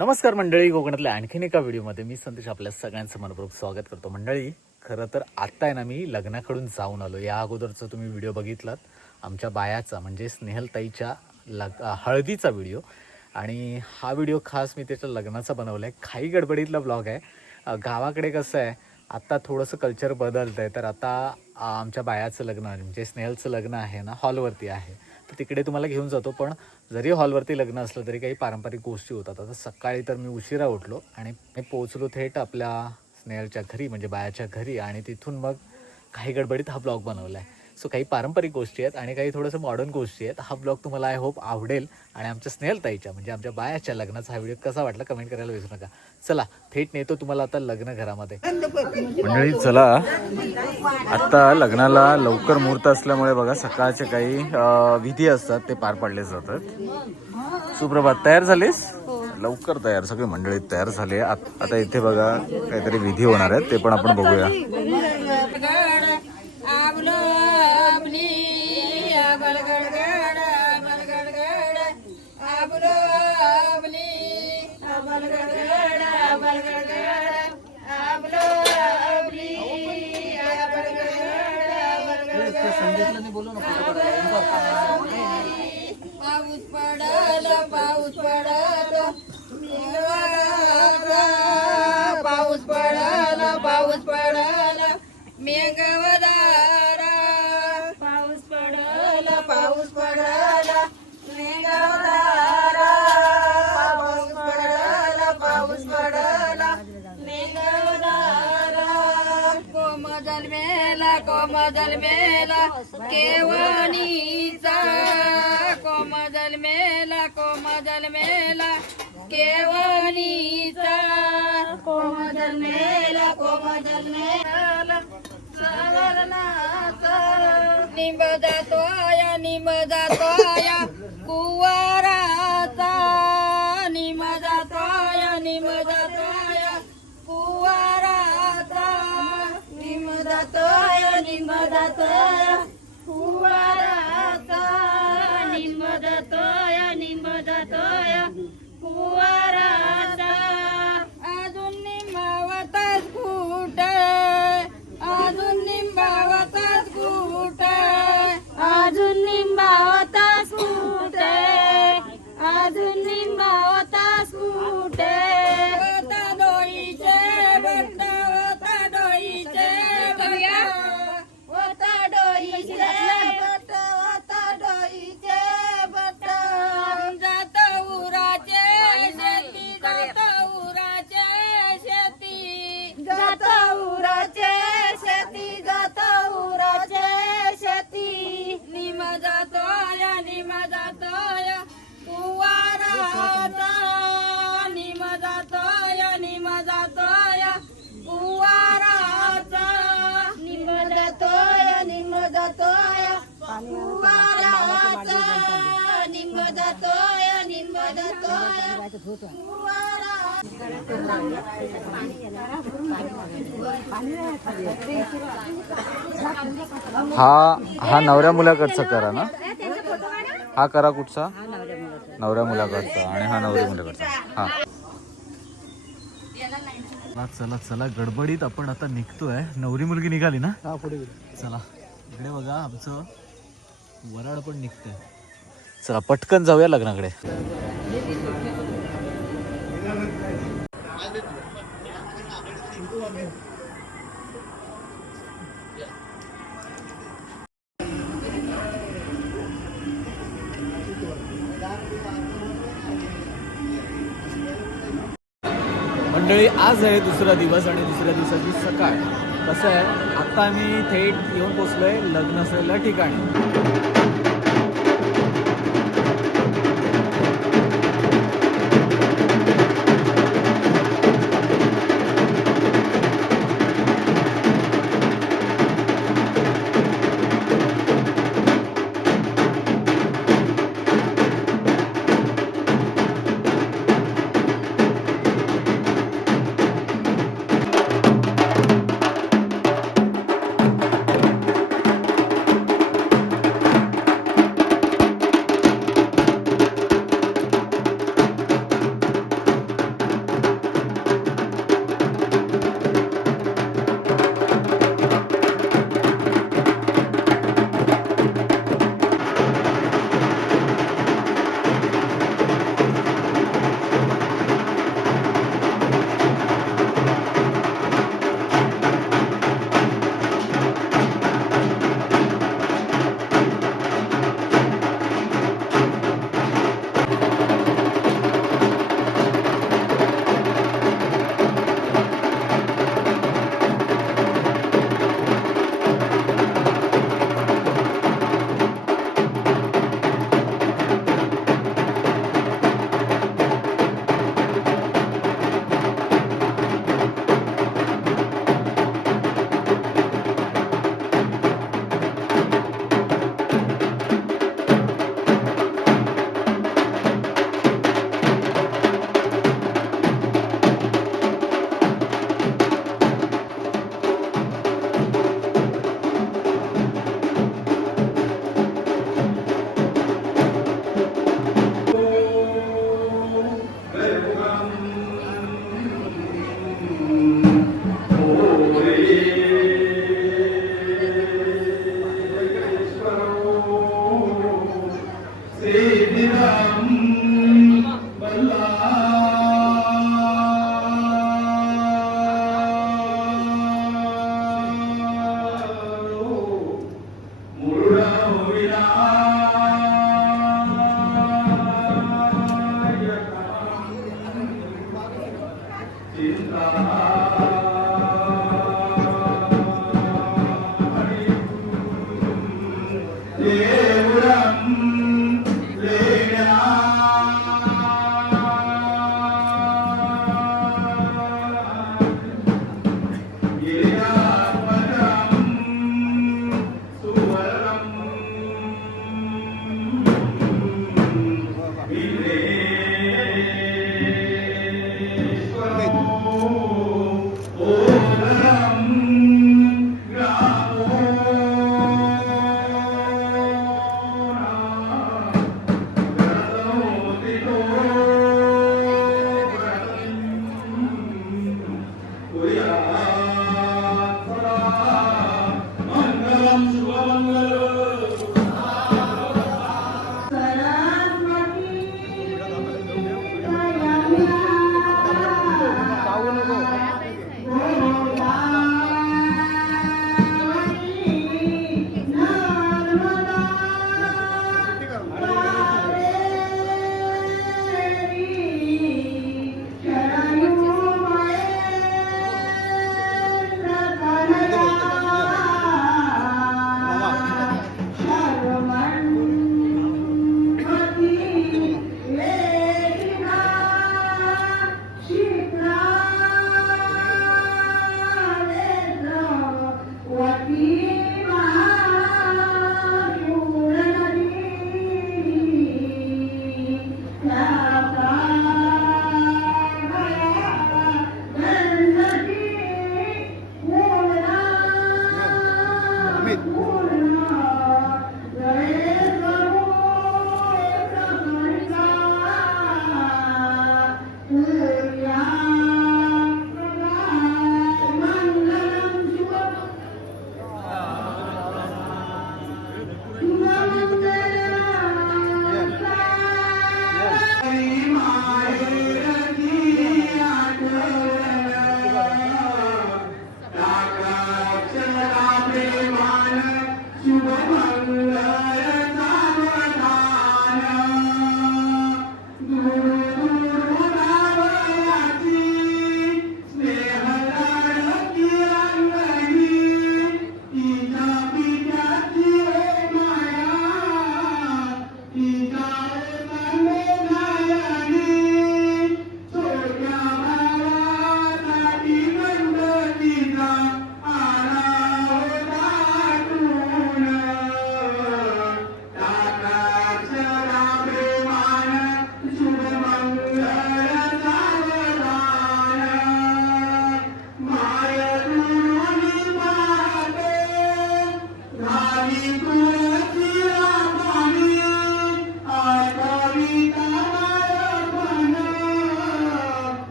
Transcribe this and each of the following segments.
नमस्कार मंडळी, कोकणातल्या आणखीन एका व्हिडिओमध्ये मी संदेश आपल्या सगळ्यांचं मनपूर्वक स्वागत करतो. मंडळी, खरं तर आत्ता आहे ना मी लग्नाकडून जाऊन आलो. या अगोदरचा तुम्ही व्हिडिओ बघितलात आमच्या बायाचा म्हणजे स्नेहलताईच्या हळदीचा व्हिडिओ, आणि हा व्हिडिओ खास मी त्याच्या लग्नाचा बनवला आहे. काही गडबडीतला ब्लॉग आहे. गावाकडे कसं आहे, आत्ता थोडंसं कल्चर बदलतं आहे. तर आता आमच्या बायाचं लग्न म्हणजे स्नेहलचं लग्न आहे ना, हॉलवरती आहे. तर तिकडे तुम्हाला घेऊन जातो. पण जरी हॉलवरती लग्न असलं तरी काही पारंपरिक गोष्टी होतात. आता सकाळी तर मी उशिरा उठलो आणि मी पोहोचलो थेट आपल्या स्नेहलच्या घरी म्हणजे बायाच्या घरी, आणि तिथून मग काही गडबडीत हा ब्लॉग बनवला आहे. सो काही पारंपरिक गोष्टी आहेत आणि काही थोडंसं मॉडर्न गोष्टी आहेत. हा ब्लॉग तुम्हाला आय होप आवडेल. आणि आमच्या स्नेहलताईच्या म्हणजे आमच्या बायाच्या लग्नाचा हा व्हिडिओ कसा वाटला कमेंट करायला विसरू नका. चला थेट नेतो तुम्हाला आता लग्न घरामध्ये. मंडळी चला, आत्ता लग्नाला लवकर मुहूर्त असल्यामुळे बघा सकाळचे काही विधी असतात ते पार पाडले जातात. सुप्रभात, तयार झालीस? लवकर तयार, सगळे मंडळी तयार झाले. आता इथे बघा काहीतरी विधी होणार आहेत, ते पण आपण बघूया. पाऊस पडला पाऊस पडला पाऊस पडला पाऊस पडला मेघवदारा पाऊस पडला पाऊस पडला मेघवदारा पाऊस पडला पाऊस पडला मेघवदारा कोमजल मेला केवणीचा कोमजल मेला केवणीचा कोमजल मेला सवरणाचा निंब जातोया कुवाराचा निंब जातोया कुवाराचा निंब जातोया कुवाराचा निंब जातोया कुवाराचा अजून निंबावताच कुठ अजून निंबावताच कुठ अजून निंबावताच कुठ अजून निंबावताच कुठ होता डोईचे बट्ट होता डोईचे होता डोईचे बट्ट होता डोईचे बट्ट जात उराचे शेती जात उराचे शेती जात उराचे शेती जात उराचे शेती निम जातोया कुवाराचा निम जातोया कुवाराचा निम जातोया कुवाराचा निम जातोया कुवारा. हा नवऱ्या मुलाकडचा करा ना, हा करा कुठचा? नवऱ्या मुलाकडचा, आणि हा नवऱ्या मुलाकडचा. हा चला चला, गडबडीत आपण आता निघतोय. नवरी मुलगी निघाली ना, चला इकडे बघा आमचं वराड पण निघतंय. चला पटकन जाऊया लग्नाकडे. मंडळी, आज आहे दुसरा दिवस आणि दुसऱ्या दिवसाची सकाळ. कसं आहे, आत्ता आम्ही थेट येऊन पोचलोय लग्न असलेल्या ठिकाणी.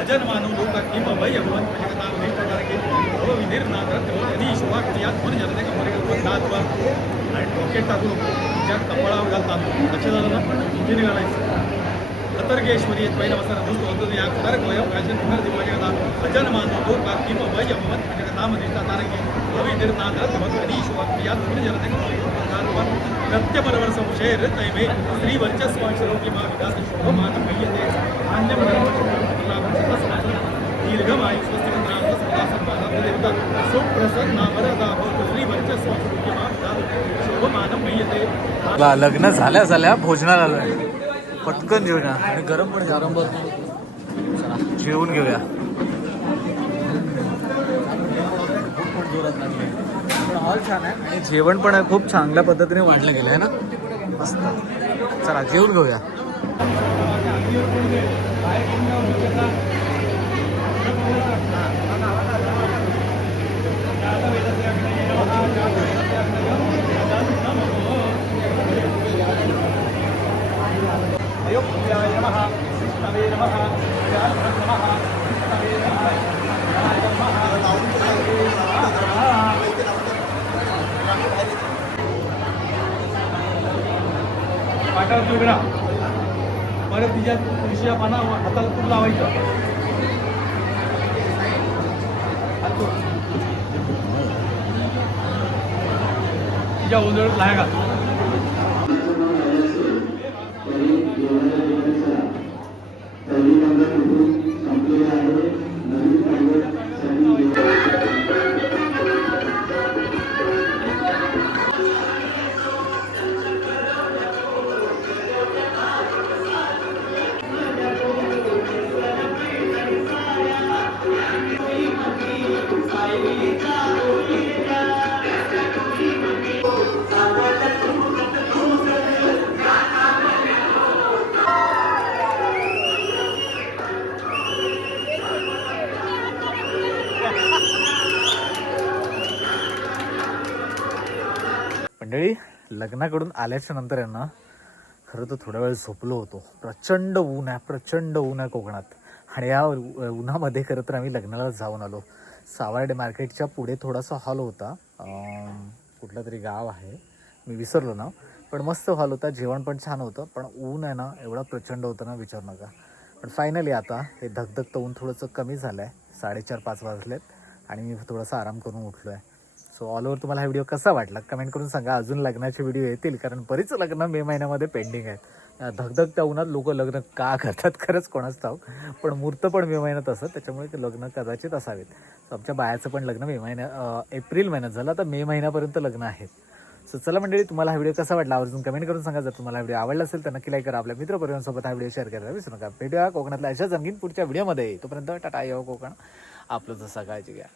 अजन्मानं लोका किं वैयवन् जगतां निष्ठकारके भवविनिर्नादरत अधीशवा क्रियात मन जनते कमरे दातवा आणि डोक्यात टाकून ज्या कपाळावर घालतात लक्ष झालं ना इंजिनी घालायचं अतर्गेश्वरी पहिला वसरा दुष्ट होतो या कारक वय काजन पुनर दिवा जगता अजन्मानं लोका किं वैयवन् जगतां निष्ठकारके भवविनिर्नादरत अधीशवा क्रियात मन जनते कमरे दातवा प्रत्यपरवर संशय तैमे श्री वर्चस्वाक्षरों मा विकास शोभमान मय्यते दीर्घमायु सुप्रसन्ना वरदा भवतु श्री वर्चस्वाक्षरों मा विकास शोभमान मय्यते. लग्न झाल्या झाल्या भोजनाला आलोय. पटकन जेवूया आणि गरम पण गरम चला जेवून घेऊया. पण हॉल छान आहे आणि जेवण पण खूप चांगल्या पद्धतीने वाढलं गेलं आहे ना, मस्त. चला जेवून घेऊया. पाटावर तुकडा परत तिच्या तुळशीच्या पाना हाताला तूप लावायचं. तिच्या उंजळत लाया का मंडळी, लग्नाकडून आल्याच्या नंतर आहे ना, खरं तर थोडा वेळ झोपलो होतो. प्रचंड ऊन आहे कोकणात. आणि या उन्हामध्ये खरं तर आम्ही लग्नाला जाऊन आलो. सावर्डे मार्केटच्या पुढे थोडासा हॉल होता, कुठलं तरी गाव आहे, मी विसरलो ना, पण मस्त हॉल होता, जेवण पण छान होतं. पण ऊन आहे ना एवढा प्रचंड होतं ना, विचार नका. पण फायनली आता हे धगधगतं ऊन थोडंसं कमी झालं आहे. 4:30-5 वाजलेत आणि मी थोडासा आराम करून उठलो आहे. सो ऑल ओव्हर तुम्हाला हा व्हिडिओ कसा वाटला कमेंट करून सांगा. अजून लग्नाचे व्हिडिओ येतील, कारण बरीच लग्न मे महिन्यामध्ये पेंडिंग आहेत. धगधगत्या उन्हात लोक लग्न का करतात खरंच कोणाच ठाऊक, पण मुहूर्त पण मे महिन्यात असत, त्याच्यामुळे ते लग्न कदाचित असावेत. सो आमच्या बायाचं पण लग्न एप्रिल महिन्यात झालं, आता मे महिन्यापर्यंत लग्न आहेत. सो चला मंडळी, तुम्हाला हा व्हिडिओ कसा वाटला आवर्जून कमेंट करून सांगा. जर तुम्हाला व्हिडिओ आवडला असेल तर नक्की लाईक करा. आपल्या मित्रपरिवारांसोबत हा व्हिडिओ शेअर करायला विसरू नका. भेटूया कोकणातल्या अशाच आणखीन पुढच्या व्हिडिओमध्ये. तोपर्यंत टाटा, येऊ कोकण, आपलं जसं काळजी घ्या.